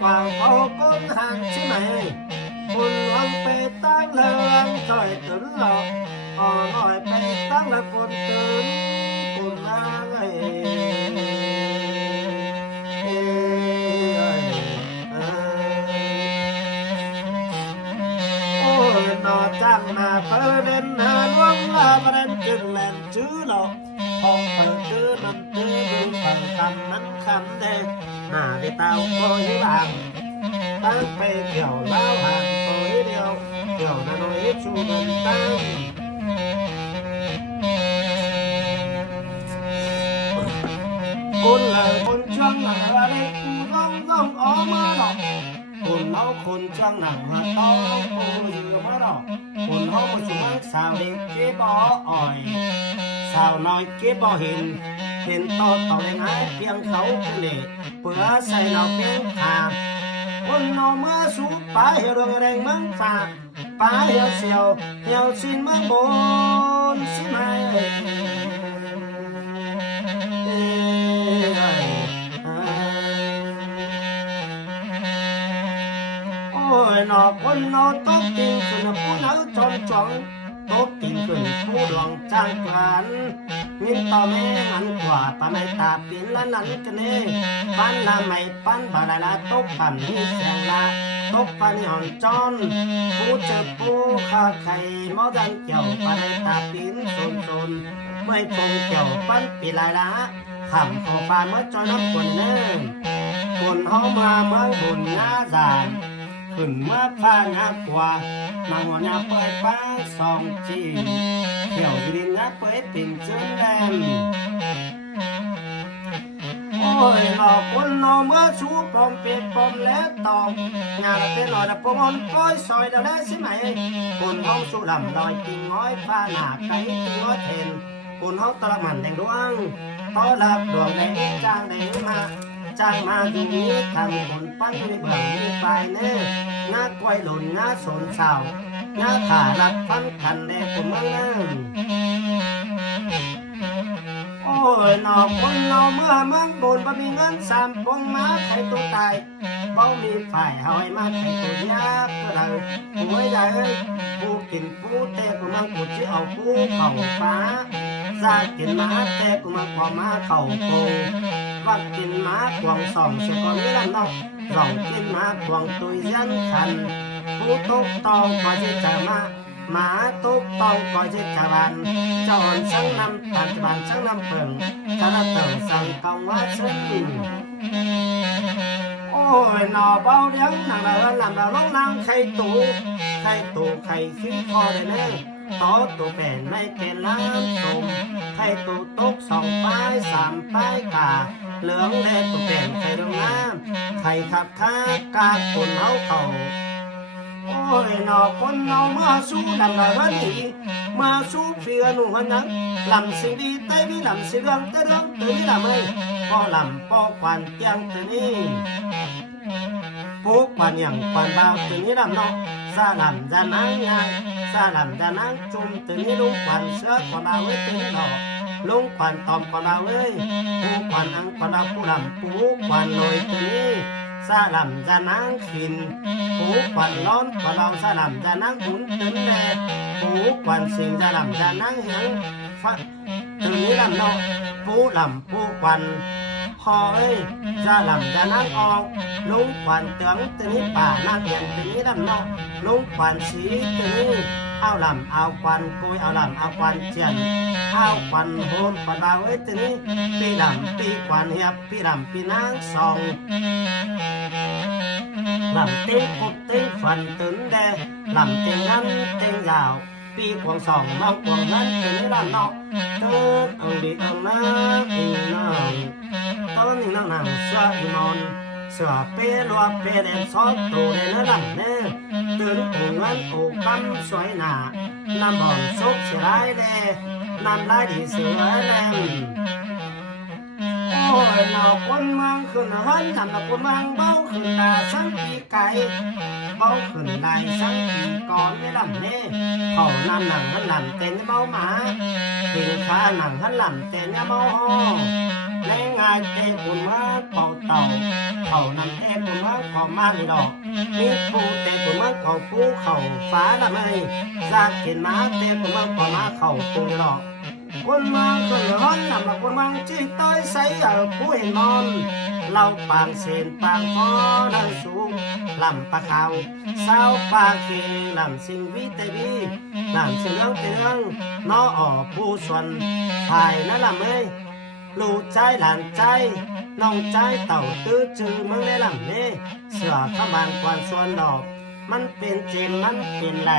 กว่างเอาก้นห่างใช่ไหมคุณลองไปตั้งเรืองจอยตื่นหลอกอ่อนลอยไปตั้งละคนตื่นคุณนางโอ้ยนอจังมาเปิดเดินหาล่วงลาประเด็นจึงแหลนจื้อหลอกพองเปิดตื้อมันตื้อดูฝั่งคำมันคำแดงหน้าไปเต้าโอยบางตั้งไปเกี่ยวเล้าหันโอยเดียวเกี่ยวนาโนยชูเงินตั้งคนเลยคนช่างหนังอะไรกูต้องออกมาหรอกคนเอาคนช่างหนังมาต้องกูอยู่มาหรอกคนเอามาช่วยสาวเด็กเก็บบ่อ่อยสาวน้อยเก็บบ่เห็นต่อได้ไงเพียงเขาคนเด็กเพื่อใส่เราเพียงขาคนเอาเมื่อสูบปลาเหี่ยวแรงมังฝาปลาเหี่ยวเสียวเหี่ยวสิ้นเมืองบนสิไม่โอ้ยนอคนนอตกติงสุนผู้เนื้อจอมจวงตกติงขึ้นผู้ดวงจ้างกันมินต่อแม่หันกว่าปาไม่ตาปินละนั้นกันเองปันละไม่ปันบาลาลาตกปันมีเสียงละตกปันหย่อนจอนผู้เจ็บผู้ขาไข่มอดันเกี่ยวปาไม่ตาปินสุนไม่คงเกี่ยวปันปีลายละขำขอปาเมื่อจอยน้ำคนเนิ่นคนเฮามาเมืองบุญงาจานขึ้นมาพางากว่านางหัวหน้าเปิดป้าสองจีเที่ยวดินงาเปิดติ่งเจิ้นแดงโอ้ยหลอกคนหลอกเมื่อชูปอมเป็ดปอมแล้วตองงานเป็นหลอดปอมอนก้อยซอยเดาได้ใช่ไหมคนห้องสุลำลอยติงง้อยฟ้าหนาไก่ติงง้อยเทนคนห้องตะมันแดงดวงต้อหลับดวงแดงจ้างแดงมาจ้างมาดูนี้ทำคนปั้นในเบื้องมีปลายเนื้องาก้อยหล่นงาสนเศร้างาขาลับฟันคันแดงคนเมืองนั่งโอ้ยนอกคนนอเมื่อเมืองบนบ่มีเงินสามปงมาใครตัวตายบ่มีฝ่ายหอยมาใครตัวยากก็ได้ผู้ใหญ่เอ้ยผู้กินผู้เตะกูมังกูจะเอาผู้เข่าฟ้าซากินมาเตะกูมังพอมาเข่าโกวัดกินมาควงสองเสียก่อนนี้ลำนอกสองกินมาควงตุยยันคันผู้ตกตองก็จะจะมาหมาตุกตองก็จะจะบันเจ้าอ่อนช่างนำปัจจุบันช่างนำเปิงถ้าเราเติมสั่งกองว่าซึ่งโอ้ยหน่อเบาเลี้ยงหนังเราลำเราล้องนางไข่ตูไข่ขี้คอได้เลยต่อตัวแป่นไม่เป็นน้ำส้มไข่ตูตกสองป้ายสามป้ายกาเหลืองแดงตัวแป่นไข่ดงน้ำไข่ขับค้ากาคนเฮาเข่าโอ้ยนอคนเนามาสู้ลำละนี่มาสู้เฟียหนูหันนังลำสิ่งดีเต้มีลำสิ่งเรื่องเต้เรื่องเต้มีลำเอ้ยพอลำพอควันเตียงเต้นี่ผู้ควันอย่างควันเบาเต้นี้ลำนอกซาลำจะนั่งไงซาลำจะนั่งจุ่มเต้นี้ลุงควันเสื้อควันเบาเอ้ยเต้นี้ดอกลุงควันตอมควันเบาเอ้ยผู้ควันอังควันเบาผู้ลำผู้ควันลอยเต้นี้ซาลำจะนั่งขินผูควันร้อนควันเราซาลำจะนั่งหุ่นตื่นแดดผูควันสิงจะลำจะนั่งเหียงฟัดตื่นนี้ลำนอกผู้ลำผู้ควันพอเอ้ยจะลำจะนั่งออกลุงควันเตืองตื่นนี้ป่านั่งเหียงตื่นนี้ลำนอกลุงควันสีตื่นนี้เอาลำเอาควันกุยเอาลำเอาควันเจียนเอาควันโหนควันเบาเอ้ยตื่นนี้ปีลำปีควันเหียบปีลำปีนางสองลำเต็งกบเต็งฟันตื่นแดงลำเต็งนั้นเต็งยาวปีควงสองน้องควงนั้นตื่นนี้ลำนอกเติร์ดเอาดีเอาหน้าอีน้องตอนนี้น้องนางเสืออีมอนเสือเปรัวเปแดงซอสตัวแดงนั่นเน่ตื่นอูเงินอูคำสวยหนาน้ำบ่อนซุกเสียไรแดงน้ำลายดีเสือแดงโอ้ยหนอคนเมืองขึ้นเฮิรนนำหนอคนเมืองเบาขึ้นหนาสังปีไก่เบาขึ้นลายสังปีก่อนไม่ลำเน่เขานำหนังหันหลังเต้นเบาหมาถึงขาหนังหันหลังเต้นเบาหอ แรงงานเตะปุ่นมาเป่าเต่าเขานำเตะปุ่นมาขอมาเลยดอกมีปูเตะปุ่นมาเขาปูเขาฟ้าละไม่ซากเห็นมาเตะปุ่นมาขอมาเขาปูดอกคนมาคนร้อนนำมาคนมังจีต้อยใสผู้เห็นมอนเราปางเสนปางพอดังสูงลำปะเขาสาวปาเกลำสิงวิเตวีลำเสียงเตืองน้ออ่อผู้ส่วนภายนั่นละเมยลูกใจหลานใจน้องใจเต่าตื้อจือเมืองในลำเน่เสือขบานกวนส่วนดอกมันเป็นเจมมันเป็นไหล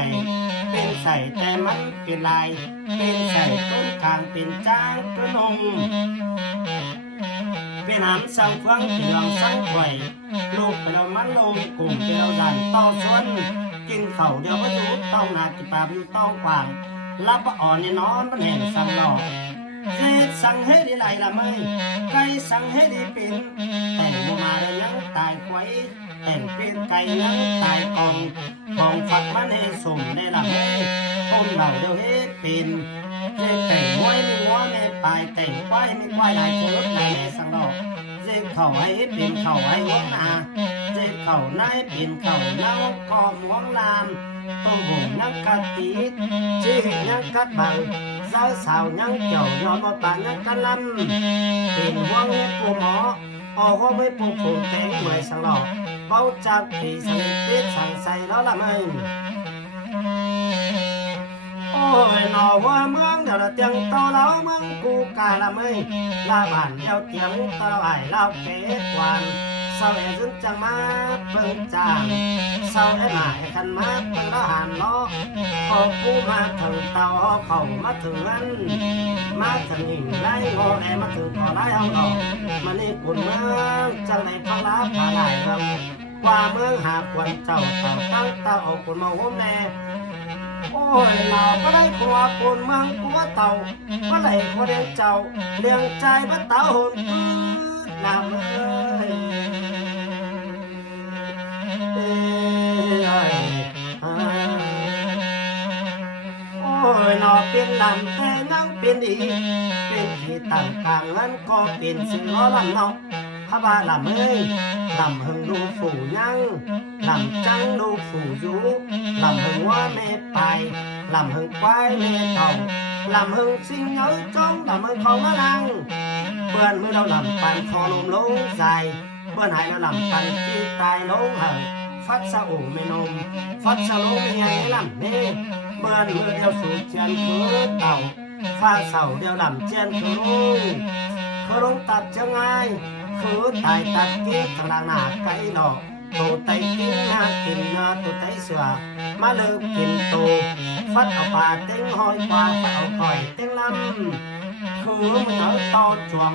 เป็นใส่แต่มันเป็นลายเป็นใส่ต้นกลางเป็นจ้างกระนงเป็นหามสังฟังเป็นเราสังไข่ลูกเป็นเรามันลงกลุ่มเป็นเราดันต่อสวนกินเข่าเดียวก็รู้ต้องนากิปาบิวต้องกวางรับอ่อนเนี่ยนอนมันแห่งสังหลอกเฮ็ดสั่งให้ได้ไหลละไม่ไก่สั่งให้ได้เป็นแต่งมาแล้วยังตายไว้แต่งเป็นไก่ยังตายกองฝักมันให้สุ่มได้ละไม่ต้มเราเดียวเฮ็ดเป็นเจ๊แต่งไว้มีหัวในปลายแต่งไว้มีควายลายเธอในสังหลอกเจ๊เข่าให้เป็นเข่าให้หัวหนาเจ๊เข่าหน้าให้เป็นเข่าเน่าคอหมวงลามต้องบ่งยังกัดตีจียังกัดบังสาวยังเกี่ยวยอมมาปานยังกันลำเป็นห่วงให้ปูหมอออกห้องให้ปูผงแตงหวยสังหลอกเป้าจับผีสังเกตสั่งใส่แล้วละไม่โอ้ยหนอว่าเมืองเดี๋ยวละเตียงต่อเล้าเมืองกูกาละไม่ลาบ้านเดี๋ยวเตียงต่อไอ้เล่าเก๋กวันเศร้าเอ๋ซึ่งจังมาเบิ่งจางเศร้าเอ๋หน่ายคันมาเบิ่งละหันล้อพอกูมาถึงเตาเขามาถึงนั้นมาถึงหิ่งไล่งอแอมาถึงก่อไล่เอาดอกมานี่ปุ่นเมืองจังในพังลาผาไหลเมืองกว่าเมืองหาควรเจ้าเต่าตั้งเต่าเอาปุ่นมาโฮมแน่โอ้ยเราก็ได้กลัวปุ่นเมืองกลัวเต่าก็เลยกลัวเลี้ยงเจ้าเลี้ยงใจมาเต่าหุ่นนำโอ้ยนอเป็นลำแต่ยังเป็นดีเป็นที่ตั้งกลางนั้นก็เป็นสิ่งล้อลำเนาะพระบาลำเอ้ยลำหึงดูฝูยังลำจังดูฝูยูลำหึงว่าแม่ไปลำหึงควายแม่เต่าลำหึงสิ่งเงาจ้องลำหึงเขามาลังเพื่อนมือเราลำปันคอลมลงใจเพื่อนหายเราลำปันที่ตายลงเห่าฟัดสะโอ่ไม่นมฟัดสะลงไม่ไงลำเน่เมื่อเดียวสู่เจียนคือเต่าฟ้าเสาเดียวลำเจียนคือลงตัดจะไงคือตายตัดกิ๊กกลางหน้าไก่ดอกตัวไตกินหากินเนื้อตัวไตเสือมาเลิกกินตัวฟัดเอาปลาเต็งหอยปลาฟัดเอาก่อยเต็งลำคือมันเอาต่อจวง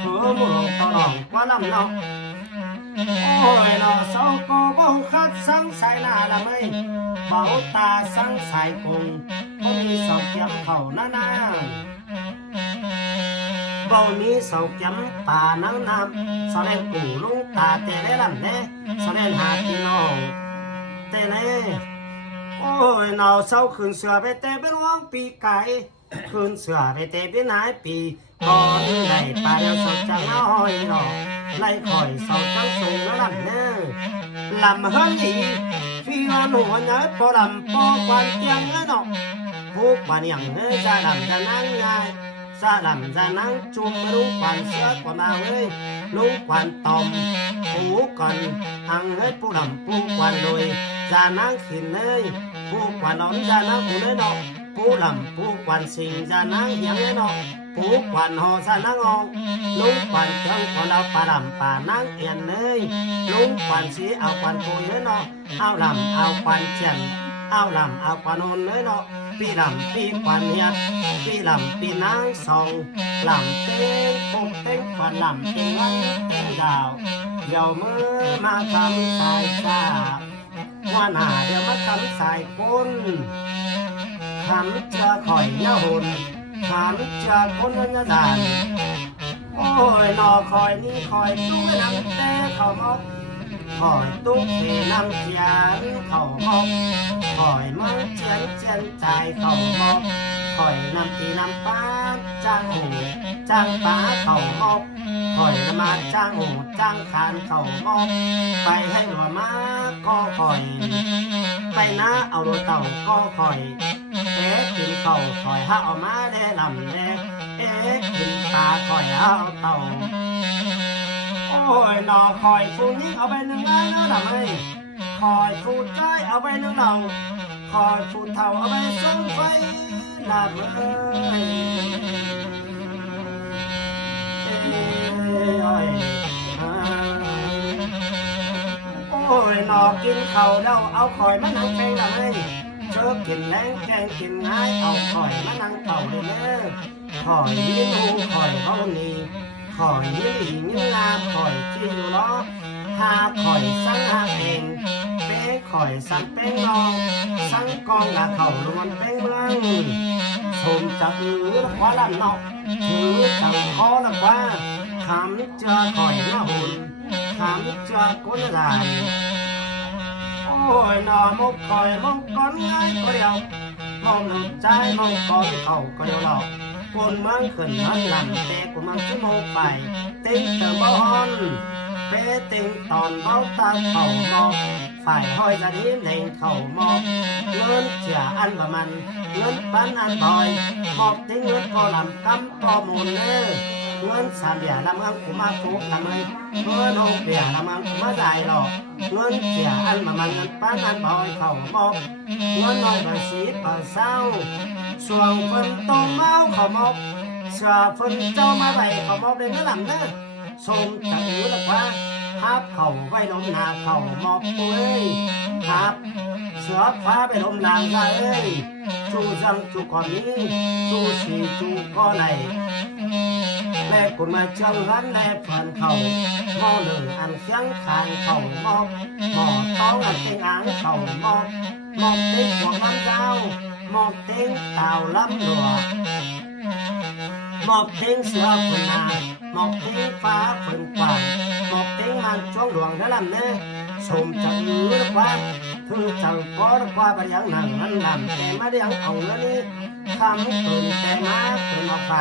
คือมือต่อหนองกว่าลำเนาะโอ้ยนอสาวก็บ่คัดสังสายหน้าละไม่เบาตาสังสายคงบ่มีสอบเกียมเข่าหน้าบ่มีเสาเกียมป่านังน้ำแสดงกูลุงตาแต่ได้ลำแน่แสดงหาพี่น้องแต่แน่โอ้ยนอเสาขึ้นเสือไปแต่เป็นห้องปีไก่ขึ้นเสือไปแต่เป็นหายปีก่อนได้ปลาเดียวสดจังน้อยหรอกไล่คอยเสาจังสูงแล้วลำเน่ลำเฮิรนอีพี่ว่าหนูเนื้อปอลำปอควันเตียงเนื้อหนอกผู้ควันอย่างเนื้อจะลำจะนั่งง่ายซาลำจะนั่งจุ่มลุงควันเสือกว่ามาเฮ้ยลุงควันตอมผู้ก่อนหังเฮ้ยผู้ลำผู้ควันเลยจะนั่งขินเลยผู้ควันนอนจะนั่งผู้เลยหนอกผู้ลำผู้ควันสิงจะนั่งเหียงเลยหนอกผู้ควันหอจะนั่งออกลุงควันเครื่องของเราปลาลำปลานั่งเอียนเลยลุงควันสีเอาควันปุยเลยหนอกเอาลำเอาควันเจียนเอาลำเอาควันโอนเลยหนอกปีลำปีควันเฮียปีลำปีนางสองลำเต้นปุ๊บเต้นควันลำเต้นวันเต้นดาวเดี๋ยวมือมาทำสายซาว่าหน้าเดี๋ยวมาทำสายก้นทำเจ้าข่อยเนื้อหุ่นทำเจ้าคนเนื้อด่านโอ้ยนอคอยนี่คอยดูน้ำแต่เขาเอาค คอยตุ้งเทน้ำเทียนเข่ามอกคอยมั่งเชียนเชียนใจเข่ามอกคอยน้ำตีน้ำป้าจ้างหูจ้างป้าเข่ามอกคอยน้ำมาจ้างหูจ้างคานเข่ามอกไปให้หลัวมาก็คอยไปนะเอาโดเต่าก็คอยเอ๊ะกินเข่าคอยห้าเอามาได้ลำแดงเอ๊ะกินปลาคอยห้าเอาเต่าโอ้ยนอคอยฟูยิ่งเอาไปหนึ่งล้านแล้วทำไมคอยฟูใจเอาไปหนึ่งเราคอยฟูเท่าเอาไปส่งไฟลาบเอ้ยโอ้ยนอกินเข่าแล้วเอาคอยมานั่งแกงละไมเจอกินแรงแกงกินง่ายเอาคอยมานั่งเข่าเลยเน้อคอยยิ้มคอยเขานี่คอยยิ้มหญิงลาคอยที่อยู่ล้อหาคอยสั่งหาเองเป้คอยสั่งเป้งรองสั่งกองละเข่ารวนเป้งเมืองชมจะละว่าลำนอกถือจังคอละว่าคำเจอคอยหน้าหุ่นคำเจอก้นลายโอ้ยนอมกคอยมกก้อนง่ายก็เดียวมองหนึ่งใจมองก้อนเข่าก็เดียวหรอกคนเมืองขึ้นมันลำแต่กูมันที่โมไปติ้งเติมบ้อนเป้ติ้งตอนเบ้าตาเข่ามอกฝ่ายห้อยจะนี้เล่งเข่ามอกเงินเสียอันประมันเงินปันอันบ่อยมอกติ้งเงินพอลำกำพอมูลเนื้อเงินสามเบียร์ละเมืองกูมาฟุกละเมยเงินหกเบียร์ละเมืองกูมาได้หรอกเงินเสียอันประมันเงินปันอันบ่อยเข่ามอกเงินน้อยบาสีบาเศร้าส่วงฝนตกเมาเข่ามอกเสือฝนเจ้ามาใบเข่ามอกได้เมื่อลำเนื้อชมจะอือละว่าฮับเข่าไว้ลมนาเข่ามอกปุ้ยฮับเสือฟ้าไปลมนางได้เอ้ยจูจังจูก่อนนี้จูสีจูก็ไหนแม่กุนมาเชิงรันแม่ฝันเข่าหม้อหนึ่งอันเคียงคางเข่ามอกหม้อต้องอันเต็งอ่างเข่ามอกหมอกเต็งหัวน้ำดาวหมอกเต็งเต่าล้ำหลัวหมอกเต็งเสือฝนนาหมอกเต็งฟ้าฝนกว่างหมอกเต็งมันช่วงหลวงได้ลำเน่ชมจะอือละว่าคือจังก็ละว่าบริยังหนังมันลำแต่ไม่ได้ยังเอาเงินนี้ทำตื่นแต่มาตื่นออกไป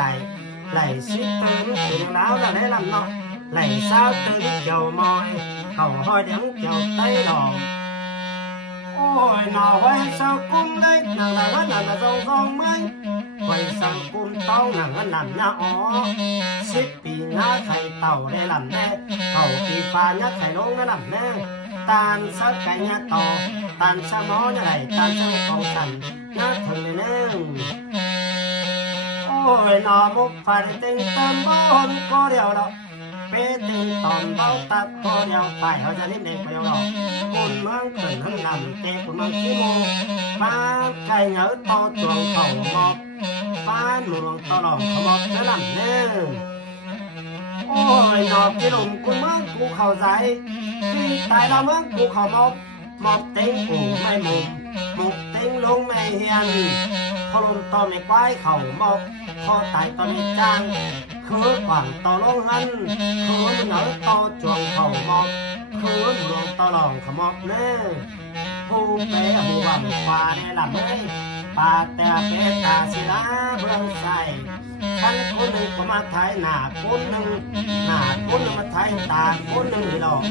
ไหลซิตื่นตื่นแล้วละได้ลำเนาะไหลเศร้าตื่นเกี่ยวมอยเขาห้อยเดียงเกี่ยวไต้ดอกโอ้ยหน่อไว้เศร้ากุ้งเลยหนังละวันหนังละสองไหมไว้เศร้ากุ้งต้องหนังละหนังหน้าอ๋อ10 ปีหน้าไข่เต่าได้ลำแน่เก่าปีฟ้าหน้าไข่ลงได้ลำแน่ตานสักไก่หน้าต่อตานสมอหน้าไหลตานสมองสันหน้าถึงเลยเน่โอ้ยหน่อมุกฝันเต็งเติมบ้อนก็เดียวดอกเป้เต็งตอนเบ้าตัดก็เดียวไปเขาจะทิ้งเด็กไปเอาดอกคุณเมืองขึ้นทั้งลำเต็งคุณเมืองขี้โมป้าไก่เหงาต่อจวงเข่าหมอกป้าหลวงตลอดเขาบอกจะลำเน่โอ้ยหนอกที่หนุ่มคุณเมืองกูเข้าใจที่ตายเราเมืองกูเข้าหมอกเต็งกูไม่มุมหมกเต็งลงไม่เฮียนพอลมตอนไม่ควายเข่าหมอกพอตายตอนไม่จางคือกว่างต่อลงหันคือมันเหนาต่อจวงเข่าหมอกคือหลวงต่อหลองขมอกเน่ผู้เป๋หูหวังฟ้าในลำเอ้ยปาแต่เปตาศิลาเบื้องใส่ท่านคนหนึ่งก็มาถ่ายหน้าคนหนึ่งหน้าคนหนึ่งมาถ่ายตาคนหนึ่งหรอก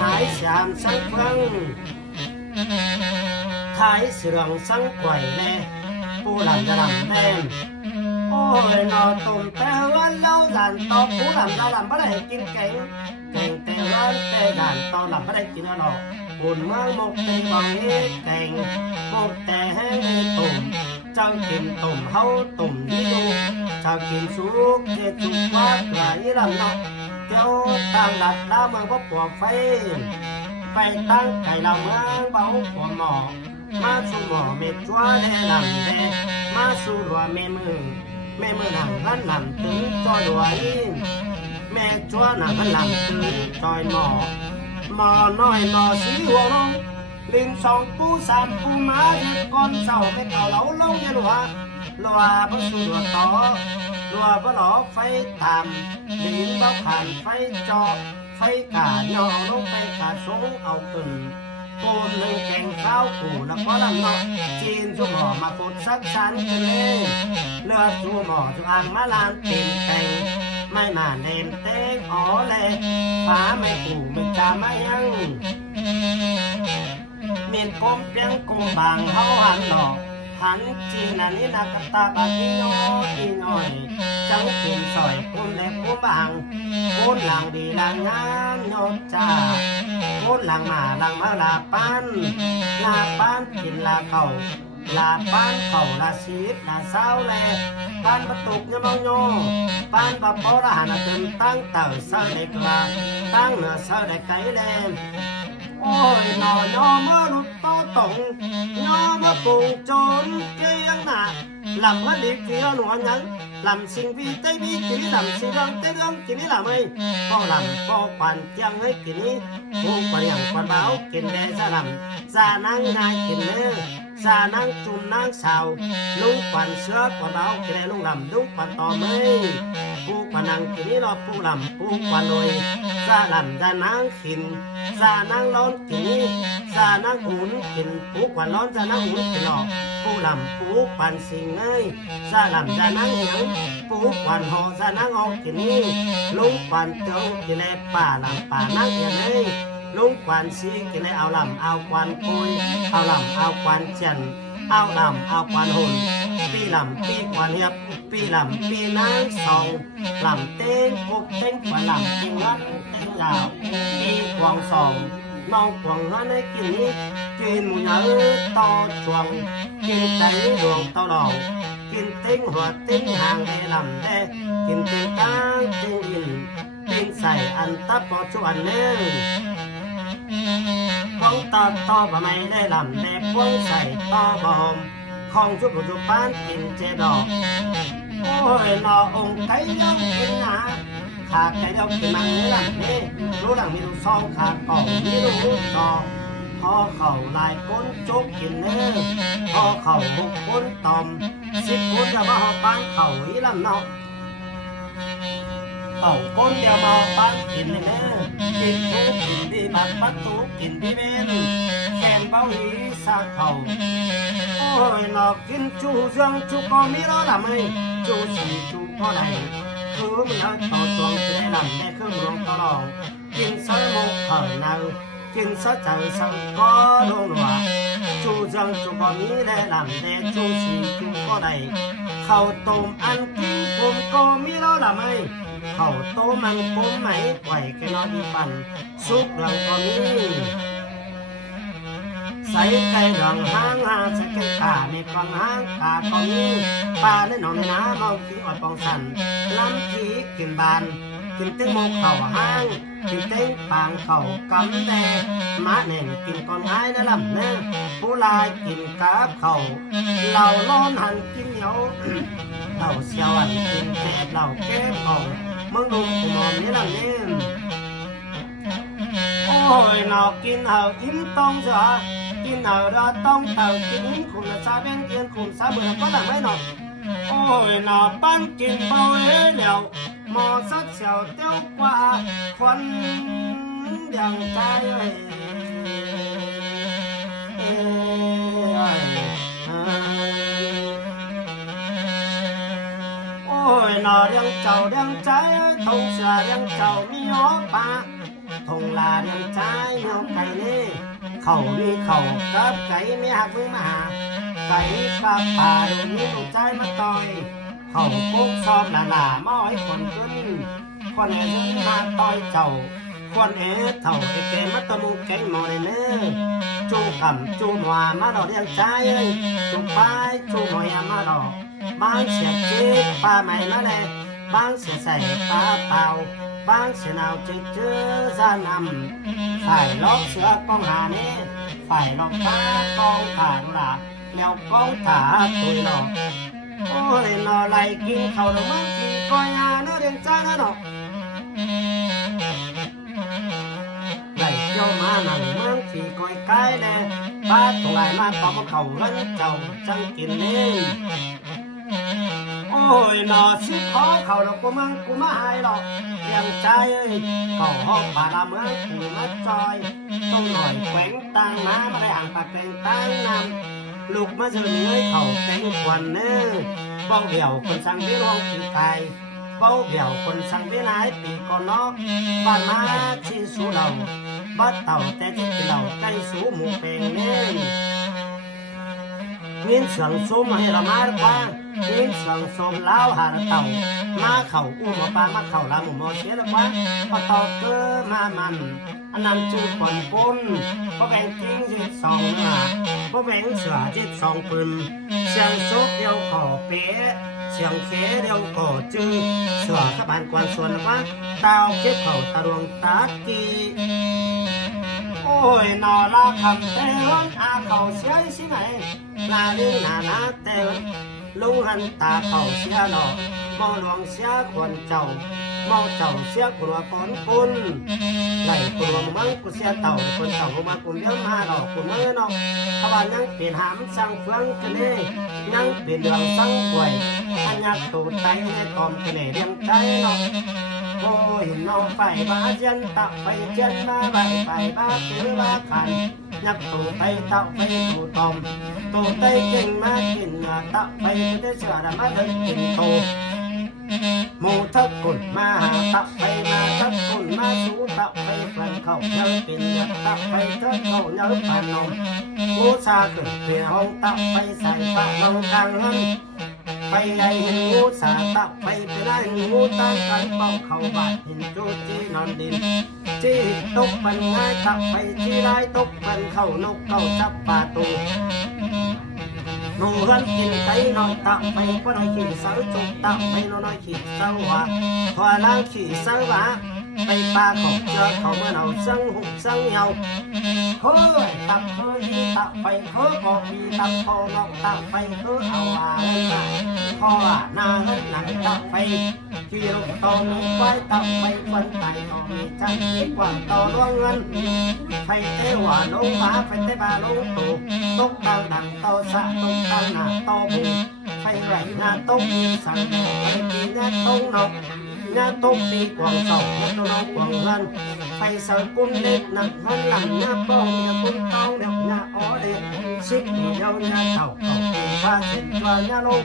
ถ่ายสามสังเฟืองถ่ายเสื่องสังไก่แน่ผู้ลำจะลำแน่โอ้ยนอตุ่มแต่วันเล่าดันต่อผู้ลำเราลำไม่ได้กินเก่งแต่วันแต่ดันต่อลำไม่ได้กินหรอกปุ่นเมืองมกเป็นบางเฮ็ดเก่งมกแต่แห้งตุ่มเจ้ากินตุ่มเฮาตุ่มที่ดูเจ้ากินสุกเจ็ดจุกว่าไหลลำเนาะเจ้าตั้งหลักแล้วเมืองก็ปวกไฟไปตั้งไก่เราเมืองเบาหัวหมอมาสู่หมอเม็ดจัวแดลำแดมาสู่รัวแม่มือหนังพันลำตึงจอยรวยแม่จัวหนังพันลำตึงจอยหมอน้อยหมอสีหัวลงลิง2 ปู3 ปูมาเด็กก้อนเศร้าไม่เก่าเหลาลงยันลัวพระสู่ลัวต่อลัวพระหลอไฟตามดินเบาผ่านไฟจอไฟ ไฟกาย่อลงไปกาสงเอาขึ้นปูนหนึ่งแกงข้าวกูแล้วก็ลำเนาะจีนจุ่มหอมาปดสักชั้นกันเลยเลือดจุ่มหอจุ่มอ่างมาลานเป็นแกงไม่มาเด่นเต้งอ๋อเลยฟ้าไม่กูไม่จาไม่ยังเมียนกลมเปียงกลมบางเขาหันหลอกหันจีนันนี่นักตาบาอีน้อยอีน้อยจังกินสอยคุณเล็บคุณบางคุณหลังดีหลังงานโยดจ้าคุณหลังมาลาปั้นกินลาเข่าลาปั้นเข่าลาชีสลาเศร้าแลปั้นประตุกยมโยปั้นปะโปละหันตึมตั้งเต่าเศร้าเด็กลาตั้งเหนือเศร้าเด็กไก่แดงโอ้ยหน่อยอมาลุดโตตงยอมาปูโจนเกียงหน้าลำพัดดีเกียวหนวลยังลำสิงวีเตวีกินลำสิงรังเตรังกินลำไม่พ่อลำพ่อควันเจียงให้กินนี้ผู้ควันอย่างควันเบากินแดงซาลำซานังนายกินเนื้อซานังจุ่มนางสาวลุงควันเสือควันเบากินได้ลุงลำลุงควันต่อไม่ผู้ควันนังกินนี้รอผู้ลำผู้ควันลอยซาลำซานางขินซานางร้อนกินนี้ซานางหุ่นกินผู้ควันร้อนซานางหุ่นกินหลอกผู้ลำผู้ควันสิงเอ้ยซาลำซานางเหงผู้ควันหอซานางออกกินนี้ลุงควันเตียวกินได้ป่าลำป่านางอย่างนี้ลุงควันซีกินได้เอาลำเอาควันปุยเอาลำเอาควันเจันเอาลำเอาควันหุ่นปีลำปีควันเฮียบปีลำปีนางสองลำเต้งพกเต้งควันลำกินรัดเต้งยาวปีควงสองน้องควงนั้นให้กินนี้กินหมูเนื้อต่อจวงกินไตดวงต่อดอกกินเต้งหัวเต้งหางได้ลำได้กินเต้งกลางเต้งอินเต้งใส่อันตับปอชวนเนื้อของตัดต่อบะไม่ได้ลำได้พวงใส่ต่อบอมของชุบจุบบ้านกินเจดอกโอ้ยนอองไก่ย่องกินหนาขาไก่เดียวกินมังนี่หลังนี่รู้หลังมีลูกซองขาก่องมีลูกต่อพอเข่าลายก้นจุกกินเนื้อพอเข่าหกก้นตอม10 คนจะมาหอบบ้านเข่าอีลำเนาะเข่าก้นเดียวมาบ้านกินเนื้อกินทุกกินดีบัดปัดทุกกินดีเว้นแขนเบาหีสาเข่าโอ้ยนอกกินจูเรื่องจูก็มีแล้วล่ะไม่จูสีจูก็ได้คือมันเอาต่อจวงจะได้ลำได้เครื่องรวงตลอดกินซอยมุกเข่าเนากินซะจังสังก็ลงว่าจูจังจูก็มีได้ลำได้จูสีจูก็ได้ข้าวต้มอันกินผมก็มีแล้วล่ะไม่ข้าวต้มมันผมไหมไหวแค่นอนอีปันซุปเราก็มีใส่ไก่ดองห้างใส่ไก่ขาในกองห้างขาก็มีปลาในหนองในน้ำเอาขี้อ่อยปองสันลำขี้กินบานกินตึ้งโมกเข่าห้างกินเต้งปางเข่ากำแดงม้าเน่งกินก้อนง่ายนะลำเนื้อผู้ลายกินกาบเข่าเหล่าร้อนหันกินเหนียวเหล่าเสียวหันกินแกบเหล่าแก้มของมึงดูกูมองนี่ลำนี้โอ้ยนอกกินเหาอิ่มต้องจ้ะกินเหาเราต้องเต่ากินขุ่นซาเบนเกียนขุ่นซาเบื่อก็หลังไม่หนอกโอ้ยนอกปั้นกินเบาเหลวมอสักเฉียวเตี้ยวกว่าควันอย่างใจโอ้ยนอเรียงเจ้าเรียงใจทงเสือเรียงเจ้ามีหอปาทงลาเรียงใจยอไก่นี่เขานี่เขากับไก่ไม่หักมึงมาไก่กับป่าดูนี้ตกใจมาต่อยเขาปุ๊กซอมหลาม้อยคนขึ้นคนเอ๋ยมาต่อยเจ้าคนเอ๋ยเท่าไอ้เกมัตตมุแกงมอเนื้อจูคำจูหวามาดอกเรียงใจจูปลายจูหน่อยมาดอกบางเสียจีปลาใหม่มาเลยบางเสียใส่ปลาเปล่าบางเสียนาวเจอซานำฝ่ายล็อกเสือกองหานี้ฝ่ายล็อกตากองขาหลาแล้วกองขาตุยหลอกโอ้ยนอไหลกินเขาดอกมันกินก้อยงาเนื้อเรียงใจนะดอกไหลเจ้ามาหนังมันขี่ก้อยไก่แน่ป้าตรงไหลมาปอกเขาเงินเจ้าจังกินนี่ โอ้ยหนอสิขอเขาดอกกูมาหายหรอกเพียงใจเอ้ยเขาห้องบาดาเมืองกูมาจอยต้องหน่อยแขวงตังน้ำมาได้ห่างปากแขวงตังน้ำลูกมาเจอเนื้อเขาแกงควันเนื้อเบ้าเดี่ยวคนสั่งพี่ร้องปีไก่เบ้าเดี่ยวคนสั่งพี่นายปีก่อนนอกบ้านมาที่สูเราบ้านเต่าแต่ที่เราใกล้สูหมูแปงเนื้อเงินเสียงส้มให้เรามาดีกว่าเงินเสียงส้มแล้วหาเต่ามาเข่าอุ้มปลามาเข่าลาหมูมอเสียดีกว่าพอต่อเกอมามันอันนั้นจูบนปุ้นพอแบ่งจริงจิตสองหน้าพอแบ่งเสือจิตสองปืนเสียงโซกเดียวขอเป๊ะเสียงเคเดียวขอจื้อเสือขบานกวนส่วนดีกว่าเต่าเก็บเข่าตาดวงตากีโอ้ยนอลาคำเตวันอาเขาเสียสิไหมนาลิงนาเตวันลุงหันตาเขาเสียหนอมองหลวงเสียควรเจ้ามองเจ้าเสียกลัวปนปุนไหลกลัวมังกูเสียเต่าคนเต่ามากูเลี้ยงมาดอกกูเมื่อนอกเขาว่ายังเปลี่ยนหามสั่งเฟืองกันเลยยังเปลี่ยนเรื่องสั่งป่วยอันยักตูดใจให้ตอมกันเลยเรียงใจนอกโอ้ยน้องไปบ้าเย็นตับไปเย็นมาไปบ้าถือบ้าขันยักตูไปเต่าไปตูตอมตูไตเก่งมากินตับไปได้เชื่อดมาถึงกินโตหมูทักกุนมาตับไปมาทักกุนมาสูตับไปฟันเขาเยอะเป็นยักตับไปทักเขาเยอะปานนมกูชาขึ้นเปลี่ยนห้องตับไปใส่ปากลงทางนั้นไปไงเห็นงูสาตับไปได้งูตั้งกันเป่าเขาบาดเห็นจูจีนอนดินจีตกมันง่ายตับไปจีได้ตกมันเข้านกเข้าจับปลาตูนูรันกินไก่นอนตับไปก็ได้ขี่เสือจุกตับไปนอนขี่เสือวะพอล้างขี่เสือวะไปปลาของเจอเขาเมื่อเราสังหุบสังเหาเฮ้ยตับเฮ้ยตับไปเฮ้ยบอกมีตับพอนอกตับไปเฮ้ยเอาว่าพอว่านาเงินหนังตับไปที่ลูกตอนไว้ตับไปคนไต่ต่อมีใจกว่าต่อร่วงเงินไปเตะว่าลงมาไปเตะบาลงตูตกตังดังโตสะตกตังหน้าโตบุไปไหลหน้าตกมีสั่งไปกินหน้าตกนกหน้าตกดีกว่าเสาหน้าตกกว่าเงินไปเสิร์ฟกุ้งเล็กหนักหันหลังหน้าป้องเมียกุ้งเต้าเด็กหน้าอ๋อเด็กชิบเดียวหน้าเต่าเขาพาเส้นตัวหน้าลง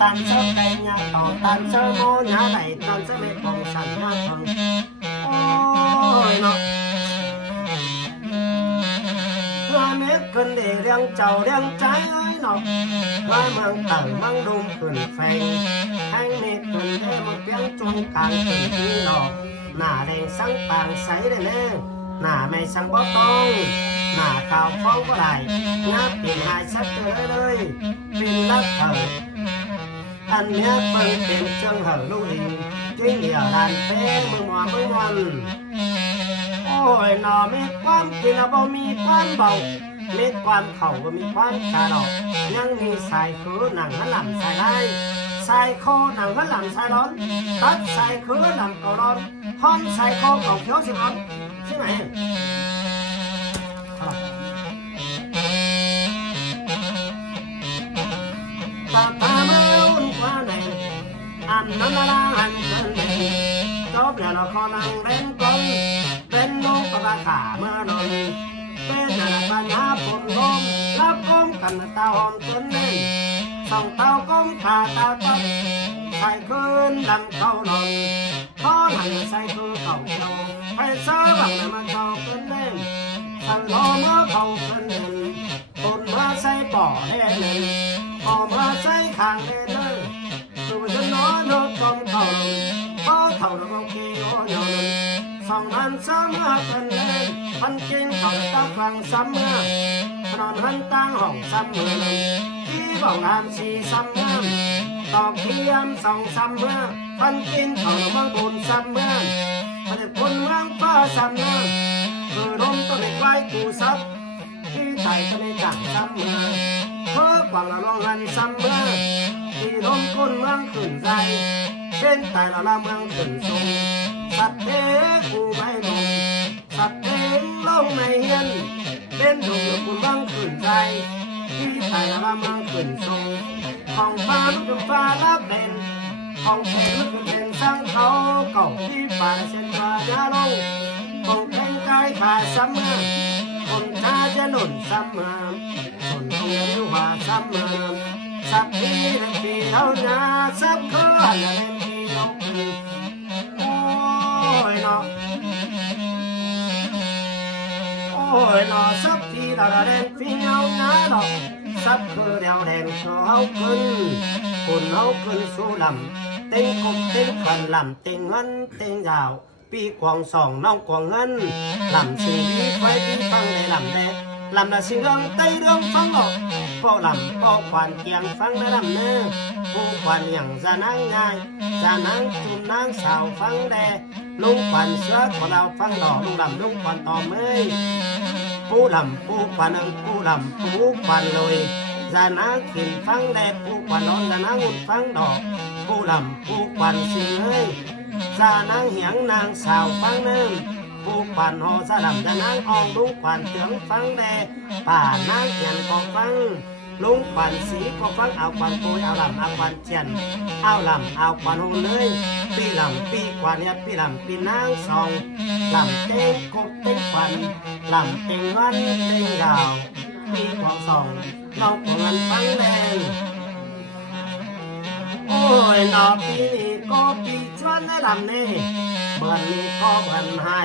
ตันเสิร์ฟไปหน้าต่อตันเสิร์ฟโมหน้าไหลตันเสิร์ฟไปปองสั่นหน้าทองโอ้ยเนาะเพื่อเม็ดขึ้นเดียงเจ้าเดียงใจเนาะว่าเมืองต่างมังดุมขึ้นแฝงให้เม็ดขึ้นได้มาเพียงจนกลางเป็นที่หลอกหน้าแดงสังต่างใสได้แน่หน้าไม่สังบ่ต้องหน้าขาวฟ้องก็ได้หน้าเปลี่ยนหายสักเลยเป็นรักเธออันเนี้ยเปิดเป็นเชิงเหอลูดิงจิ้งเดียวดันเป็นมือมันโอ้ยหนอมีความกินบ่มีความเบามีความเข่าบ่มีความกระดอกยังมีสายคือหนังหันหลังสายได้สายคอหนังหันหลังสายร้อนตัดสายคือหนังก็ร้อนห้องสายคอเก่าเขียวสิร้อนใช่ไหมตาเมื่อวันกว่าไหนอันนั้นละอันกันไหนจบแล้วเราขอนั่งเล่นก่อนเป็นลูกประกาเมื่อนอนเป็นปัญหาปนลมรับก้มกันตาหอมจนเล่นส่องเต้าก้มขาตาตัดใส่คืนดำเข้านอนพอหลังใส่คือเก่าเก่าไปซาบังมันต่อเป็นเล่นสั่งรอเมื่อเขาเป็นเล่นคนมาใส่ป่อเล่นพอมาใส่ข้างเล่นเลยตัวฉันนอนนกกลมเข่าพอเท่าดอกกีโอยนสองพันสามเมื่อเป็นเล่นพันกินเขาตาฟังซ้ำเมื่อนอนหันตั้งห้องซ้ำเมื่อที่บอกงานสีซ้ำเมื่อตอกเทียมสองซ้ำเมื่อพันกินเขาเมืองบุญซ้ำเมื่อผลิตคนเมืองฟ้าซ้ำเมื่อคือลมต้องไว้กูซับที่ไทยจะไม่จังซ้ำเมื่อเพื่อกวางละลองหันซ้ำเมื่อที่ลมก้นเมืองขึ้นใจเส้นไต่ละเมืองขึ้นสูงสัตว์เอ๋กูไม่ลงสัตว์เอ๋ลงไม่เห็นเป็นดวงคุณเมืองขึ้นใจที่ไต่ละเมืองขึ้นสูง ของฟ้าลูกฟ้ารับเป็นของเส้นลูกเป็นสังเขาเก่าที่ป่าเส้นฟ้ายาลงของแข่งกายป่าซ้ำเมืองคนชาจะหนุนซ้ำเมืองคนเรียนว่าซ้ำเมืองสับปีละปีเท่านาสับข้าละเล่นปีนกโอ้ยเนาะโอ้ยเนาะสับทีละเล่นปีเอาหน้าดอกสับคือเดียวแดงเขาขึ้นคนเขาขึ้นสู่ลำเต็งกบเต็งขันลำเต็งเงินเต็งยาวปีกวางสองน้องกวางเงินลำสิ่งที่ไฟที่ฟังในลำแดงลำละสิ่งเรื่องไต้เรื่องฟังออกพ่อลำพ่อควานเกียงฟังในลำเนื้อผู้ควานอย่างจะนั่งง่ายจะนั่งจุ่มนั่งสาวฟังแดลุงควานเสือของเราฟังดอกลุงลำลุงควานต่อเมยผู้ลำผู้ควานอังผู้ลำผู้ควานลอยจะนั่งขินฟังแดผู้ควานนอนจะนั่งอุ่นฟังดอกผู้ลำผู้ควานสิ่งเอ้ยจะนั่งเหียงนางสาวฟังเนื้อผู้ควันหอสะดำจะนั่งอองลุงควันเตืองฟังแดป่านางเขียนก็ฟังลุงควันสีก็ฟังเอาควันปุยเอาลำเอาควันเจียนเอาลำเอาควันโหเลยปีลำปีควันเนี่ยปีลำปีนางสองลำเต้งกบเต้งควันลำเต้งวันเต้งดาวปีของสองเราของเงินฟังแดงโอ้ยนอปีนี้ก็ปีชวนในลำนี้เบิ่นนี้ก็เบิ่นให้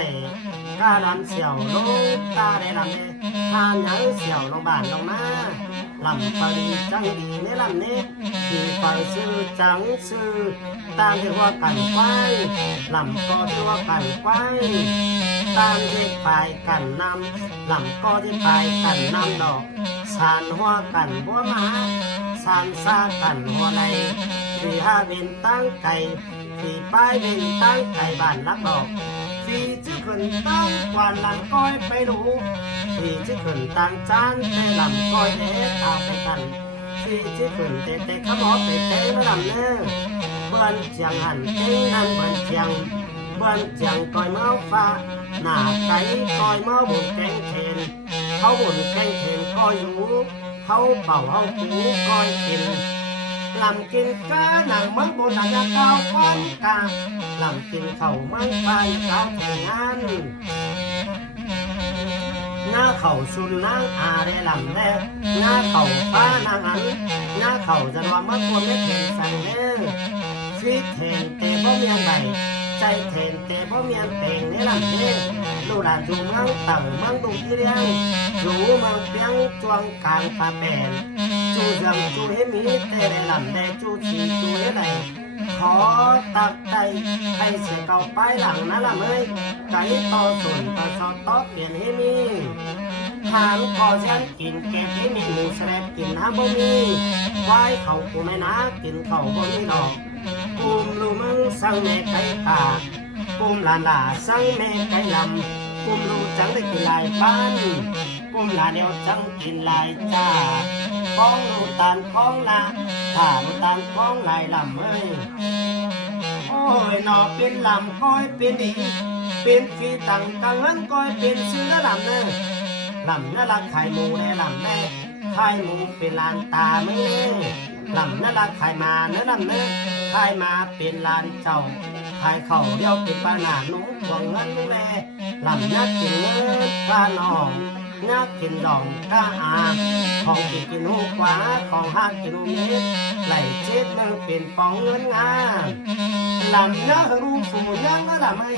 กาลำเสี่ยวลงตาได้ลำนี้ทานยังเสี่ยวลงบ้านลงมาลำปรีจังดีในลำนี้ที่ไปซื้อจังซื้อตามที่ว่ากันไฟลำก็ที่ว่ากันไฟตามที่ไปกันนำลำก็ที่ไปกันนำดอกสานหัวกันบัวมาสานซากันหัวไหลที่ห้าเป็นตั้งไก่ที่ป้ายเป็นตั้งไก่บ้านรักดอกที่จะขึ้นตั้งกวนลำก้อยไปดูที่จะขึ้นตั้งจานแต่ลำก้อยเด็ดเอาไปกันที่จะขึ้นเตะขมอไปเตะลำเนื้อเบิ้นเจียงหันเต้งนั่นเบิ้นเจียงเบิ้นเจียงก้อยเมาฟ้าหน้าไก่ก้อยเมาบุญแกงเทนเขาบุญแกงเทนก้อยหูเขาเป่าเขาปูก้อยกินลำกินกาหนังมังบนหนังเก่าก้อนกาลำกินเข่ามังไปเก่าแทงงานหน้าเข่าชุนนางอาได้ลำแรกหน้าเข่าป้านางอันหน้าเข่าจะรวมมังบนไม่เทนใส่เนื้อชีเทนเตะบ่เมียนใบใจเทนเตะบ่เมียนเป่งในลำเนื้อดูหลานดูมังเต่ามังดูที่เรียงรู้มังเปียงจวงกลางปลาแปนจูจังจูให้มีแต่ได้ลำได้จูชีจูให้ไหนขอตักใจให้เสียเก่าไปหลังนั่นละเมยไก่ต่อส่วนต่อชอต่อเปลี่ยนให้มีถามก่อฉันกินแกงให้มีหมูแซ่บกินน้ำบ่มีไว้เขากูไม่นะกินเขาบ่มีดอกกุมลูมึงสั่งแม่ไก่ตากุมหลานด่าสั่งแม่ไก่ลำกุมลูจังได้กินลายบ้านกุมหลานเดียวจังกินลายจ้าป้องลูตานป้องละถ้าลูตานป้องลายลำเอ้ยโอ้ยนอเป็นลำก้อยเป็นดีเป็นขี้ตังตังเงินก้อยเป็นซื้อลำเน้อลำน่ารักไข่หมูในลำแม่ไข่หมูเป็นลานตาไม่เล่ลำน่ารักไข่มาเนื้อลำเนื้อไข่มาเป็นลานเจ้าไข่เข่าเดียวเป็นปาหนาหนุ่มหวงเงินแม่ลำนักกินเงินกาหนองนักกินดองกาอาของกินกินหูขวาของหักกินหูเม็ดไหลเช็ดนั่งเป็นปองเงินงาลำนักรู้ฝูยังก็ลำไม่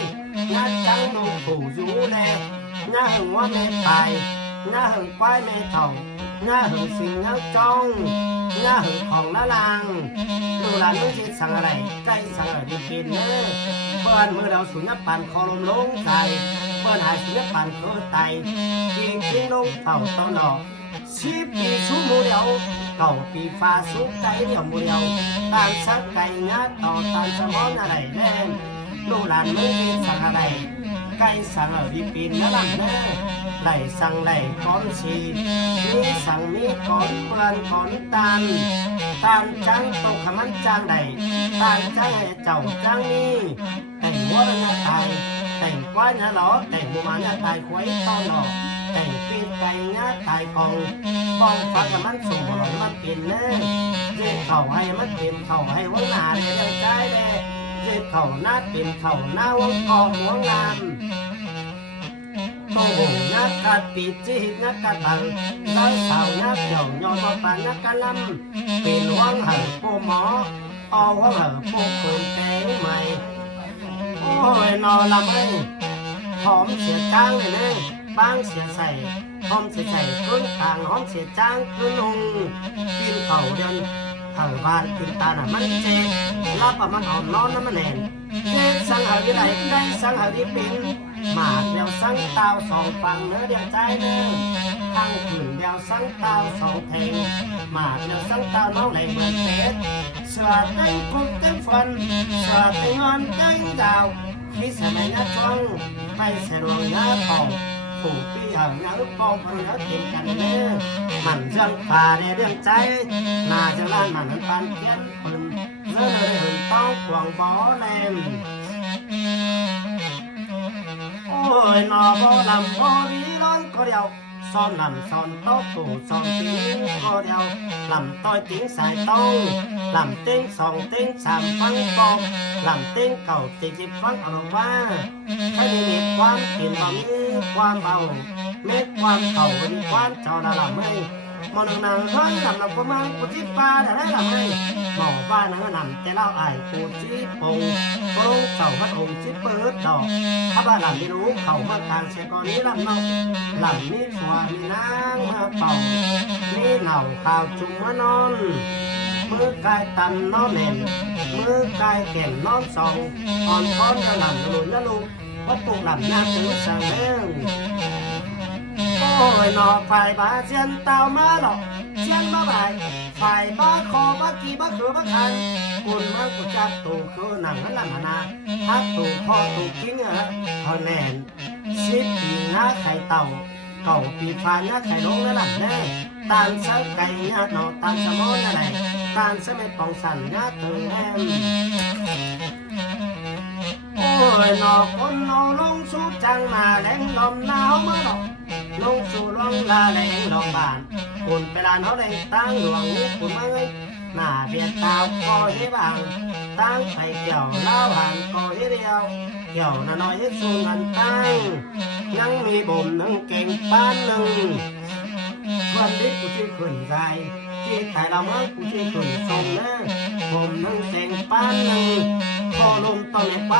นักจังนูฝูอยู่แลนักหัวแม่ไปนักหัวควายแม่เถ่านักหัวสิงนักจ้องนักหัวของละลางดูหลานไม่ใช่สั่งอะไรใจสั่งอะไรกินเนื้อเปิ้นมือเราสุญญปันคอลมลงใจเปิ้นหายสุญญปันเกิดไตกินกินลงเถ่าต้นดอกชีปีชุ่มมือเดียวเก่าปีฟ้าสุกใจเดียวมือเดียวตามสักไก่งาต่อตามสมองอะไรแน่ดูหลานไม่ใช่สั่งอะไรไก่สั่งอะไรปีนละลำแน่ไหลสั่งไหลก้อนชีมีสั่งมีก้อนเปลือนก้อนตันจังตกขมันจางใดตางจังให้เจ้าจังนี้แต่งหัวระยะตายแต่งกว้ายะหลอแต่งหัวมันตายควายต้อนหลอกแต่งปีนไก่ยะตายกองบ้องฟ้าขมันส่งหลงมาเปลี่ยนเนื้อเรียกเ เขาให้มันเต็มเขาให้วงหน้าเรียงใจเลยเจ็บเขาหน้าเต็มเขาหน้าวงกองหัวงามโตโหนักกัดปีจีนักกัดบังสาวสาวนักเดี่ยวยอมปานนักกันลำเป็นวังหันปูหมอเอาว่าหันปูคนแก่ใหม่โอ้ยนอลำไอ้หอมเสียจ้างเลยนะบางเสียใส่หอมเสียใส่ต้นกลางหอมเสียจ้างต้นหงกินเข่าเดินเห่าบ้านกินตาหน่ะมันเจ็บรับอ่ะมันอ่อนนอนน้ำมันแน่นเจ็บสังหาดีไหลได้สังหาดีเป็นหมากเดียวสังเตาสองฝั่งเนื้อเดียวใจเนื้อทั้งขืนเดียวสังเตาสองแทงหมากเดียวสังเตาน้องแหลงเหมือนเป็ดเสือเต้นกุ๊กเต้นฟันเสือเต้นงอนเต้นดาวคิดสมัยนัดจงไปเสียรวงยาทองผูกปีหางยาลูกกองพันแล้วเต็มกันเนื้อมันเรื่องป่าในเรื่องใจนาจะล้านมันนั้นปันเทียนปืนเรื่องเลยหุ่นต้องขวางบ่อแนมโอ้ยนอบ่ลำบ่ดีร้อนก็เดียวซ้อนลำซ้อนโต๊ะตู่ซ้อนติ้งก็เดียวลำต้อยติ้งสายต้องลำติ้งสองติ้งสามฟังกองลำติ้งเก่า40ฟังเอาว่าให้มีความเปลี่ยนบ่มีความเบาเม็ดความเก่าเป็นความเจ้าละลำไม่มองนางเฮ้ยลำลำประมาณกุจิปลาแต่ได้ลำไม่หมอบ้านนางลำแต่เล่าไอ้กูจีปงปงเจ้าพัดองจีเปิดดอกถ้าบ้านลำไม่รู้เขามากลางเสียก่อนนี้ลำเนาลำมีผัวมีนางมาเป่ามีเหล่าข่าวจุ่มมานอนมือกายตันนอนเน่นมือกายแก่นนอนสองอ่อนค้อนจะลำหลุนนะลูกเพราะปลูกลำยากถึงสั่งเลี้ยงโอ้ยนอฝ่ายบ้าเชียนเต่ามาหรอกเชียนมาบ่ายฝ่ายบ้าคอบ้ากีบ้าเขือบ้าคันคุณมันกูจับตูคือหนังนั่นละนาถ้าตูพอตูกิ้งพอแน่น10 ปีหน้าไข่เต่าเก่าปีฟ้าหน้าไข่ลงนั่นแหละแน่ตานสังไก่หน้าหนอตานสมอนั่นแหละตานสมัยปองสันหน้าตึงแน่โอ้ยนอคนนอลงสู้จังมาแหลงลมหนาวเมื่อหรอกลงสู่ลงลาแหลงลมบานคุณไปลานเขาแดงตั้งหลวงนี้คุณมาเอ้ยหน้าเบียดตาวก็เฮ็บางตั้งไปเกี่ยวเล่าหางก็เฮ็เดียวเกี่ยวน้อยเฮ็สูงหันตั้งยังมีบ่มหนึ่งเก่งปานหนึ่งวันนี้กูที่ขึ้นใจที่แต่เราเมื่อกูที่ขึ้นส่งนะบ่มหนึ่งเก่งปานหนึ่งพอลงตอนไหนไป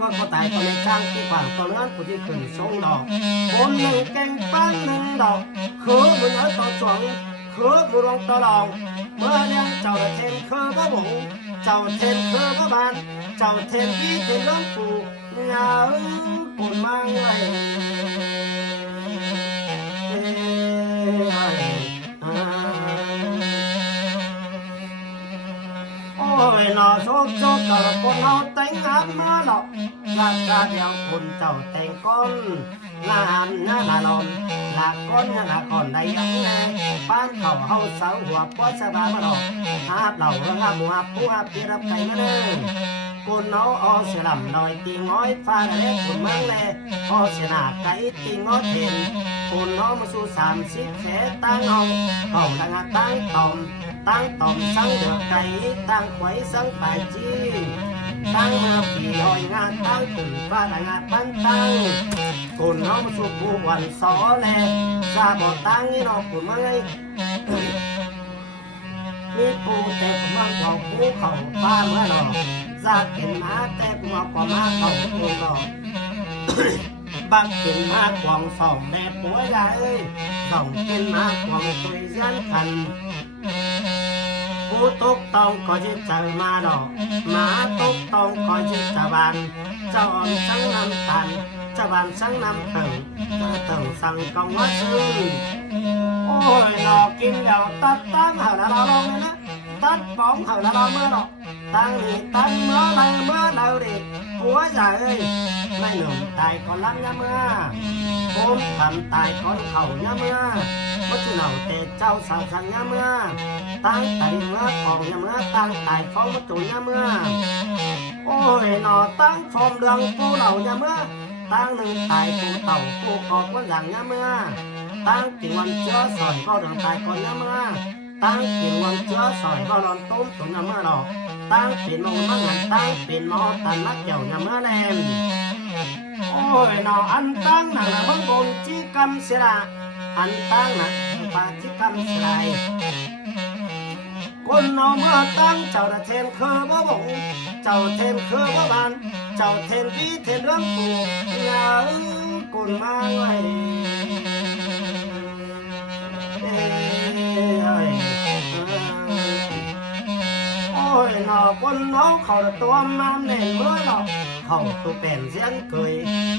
ว่าก็ตายตอนในจ้างที่ฝั่งตอนนั้นกูที่ขึ้นส่งดอกบ่มหนึ่งเก่งปานหนึ่งดอกคือมึงเอาต่อสวงคือมึงลงตลองเมื่อเนี่ยเจ้าเทนคือพระบงเจ้าเทนคือพระบานเจ้าเทนพี่เทนล้มปูเงาปุ่นมาไงโอ้ยนอโชคโชคแต่ละคนเอาแต่งงานมาหรอกราคาเดียวคนเจ้าแต่งก้อนลานหน้าลาลอนลาก้อนหน้าก่อนได้ยังไงบ้านเขาเฮาเสาหัวป้อสบายมาดอกหาเหล่าเรื่องหัวผู้หาพี่รับใจมาเด้อคุณน้องอ้อเสียลำลอยตีง้อยฟ้าเล็กคุณมังแลอ้อเสียหน้าไก่ตีง้อเทนคุณน้องมาสู่30แสตั้งเอาเขาดังตั้งตอมสังเดือไก่ตั้งไว้สังปลายจีตั้งเมื่อปีหอยงานตั้งถึงฟ้าดังตั้งคุณน้องมาสู่ผู้วันสอแลซาบอตั้งนี่น้องคุณมังไงมีปูแต่ผมมาของภูเขาฟ้าเมื่อหรอจากเห็นมาแต่ผมมาความมาเขาปูหรอบางกินมากกว่างสองแม่ปัวยาเอ้ยสองกินมากกว่างตุยยันกันผู้ตกต้องก็จะเจอมาดอกหมาตกต้องก็จะจะบานเจ้าอ่อนสังน้ำตันจะบานสังน้ำเติมเติมสั่งกองว่าซื้อโอ้ยดอกกินแล้วตัดตั้งหาละเราลองเลยนะตัดป้องหาละเราเมื่อหรอกตั้งนี่ตั้งเมื่อเราดิหัวใหญ่เอ้ยไม่หนุ่มตายก่อนล้ำยาเมื่อผมทำตายก่อนเข่ายาเมื่อว่าจะเหล่าแต่เจ้าสาวสังยาเมื่อตั้งตายเมื่อของยาเมื่อตั้งตายฟ้องมาตุนยาเมื่อโอ้ยหนอตั้งฟอมเรืองปูเหล่ายาเมื่อตั้งหนึ่งตายปูเต่าปูกอกว่าอย่างยาเมื่อตั้งติวันเชื้อสอนก็เดินตายก่อนยาเมื่อ ตั้งเป็นวันเชื้อสอยก็ร้อนต้มตุ๋นยำเมื่อดอกตั้งเป็นโมมังหันตั้งเป็นหมอตันมักเกี่ยวยำเมื่อแลมโอ้ยนออันตั้งหนังบังบนจีกำเสียละอันตั้งหนังปาจีกำเสียไรคนนอเมื่อตั้งเจ้าเทนคือบ่บงเจ้าเทนคือบ่บานเจ้าเทนพี่เทนเรื่องปูยาคนมาไว้โอ้ยนอคนน้องเขาตัวมาเน่เมื่อหรอกเขาตัวเป็นเสียงเคย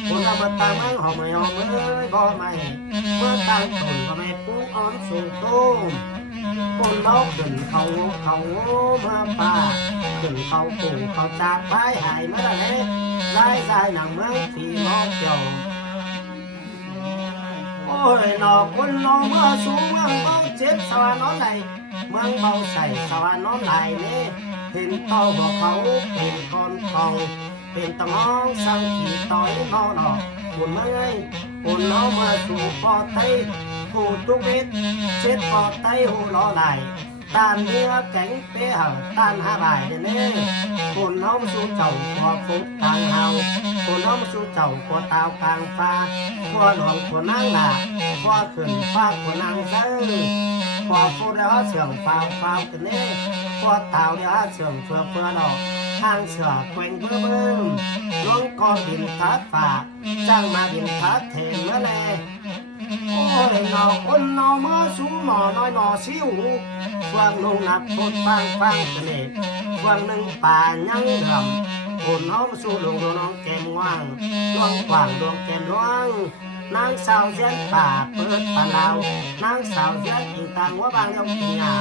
คนเราเมื่อตั้งมันหอมไม่หอมเมื่อบ่ไม่เมื่อตั้งตุ่นก็ไม่ปุ้งอ้อมสูงตุ้มคนเราขึ้นเขามาป่าขึ้นเขาปู่เขาจากไปหายเมื่อไรไล่หนังเมืองที่ล้อเกี่ยวโอ้ยนอคนนอเมื่อสูงเมืองเบาเจ็บสวรรค์น้องไหลเมืองเบาใส่สวรรค์น้องไหลนี่เห็นเต้าบอกเขาเป็นคนทองเป็นตะมองสังขีต่อยนอหนอคนเมื่อยคนนอเมื่อสู่ปอไตผู้ทุกเม็ดเช็ดปอไตหูล้อไหลตานเนื้อแข็งเปี้ยตานหาบายเน่คนน้องสู้เจ้าพอฟุกทางเฮาคนน้องสู้เจ้าพอตาวกลางฟ้าพอหลวงพอนั่งหนาพอขึ้นฟ้าพอนั่งเซ้อพอฟูเดียวเสื่อมฟ้ากันเน่พอตาวเดียวเสื่อมเฟือดอกทางเสือแกว่งเบิ่มหลวงกอบินทัดฝ่าจ้างมาบินทัดเทนเมื่อแลโอ้ยนอคนนอมาสูหมอน้อยนอสิวฟังลงนับพดฟังกันเนตฟังหนึ่งป่ายังเดือมคนน้องสู้ลงน้องแก้มว่างดวงกว่างดวงแก้มร้องนางสาวเสียนป่าเปิดปานดาวนางสาวเสียนอิงตังว่าบางเดียวกินยา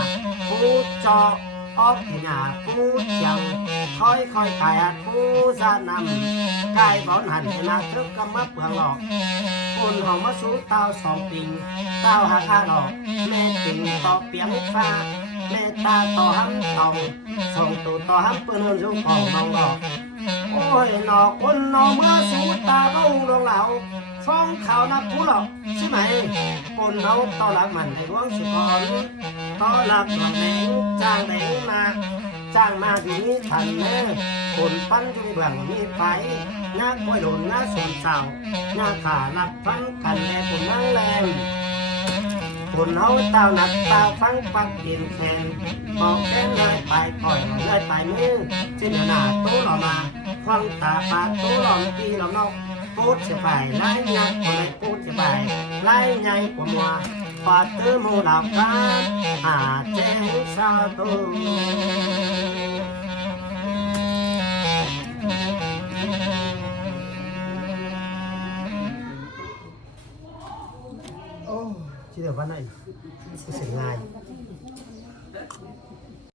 ผู้เจาะออกกินยาผู้เจียงค่อยกายผู้สะนำกายบอนหันนาทึกกำมับเปลืองหลอกคนหอมมาสู้เต้าสองปิงเต้าหักอาหลอกแม่ปิงต่อเปียงฟ้าแม่ตาต่อห้ำตองส่งตัวต่อห้ำปืนหุ่นยุ่งของมองหลอกโอ้ยหนอคนหนอเมื่อสู้ตาบ้าดวงเหล่าฟ้องข่าวนักผู้หลอกใช่ไหมคนเราต่อหลักมันในหลวงสิกรต่อหลักหลวงแดงจ้างแดงมาจ้างมาที่นี้ทันแน่คนปั้นจุยเบื้องมีไฟงาก้อยโดนงาสวนเสางาขาหลักฟันกันแน่คนนั่งแรงคนเฮาเต้าหนักเต้าฟังปักกินแขนบอกแกนเลยไปก่อยเลยไปมือเช่นหน้าตู้หล่อมาฟังตาปากตู้หล่อตีหล่อนกพูดจะไปไล่ยักคนไหนพูดจะไปไล่ใหญ่กว่ามัวปาดตื้อมูหลับกันหาเจ้งสาวตู้โอ้ที่เดี๋ยววันไหนเสียงง่าย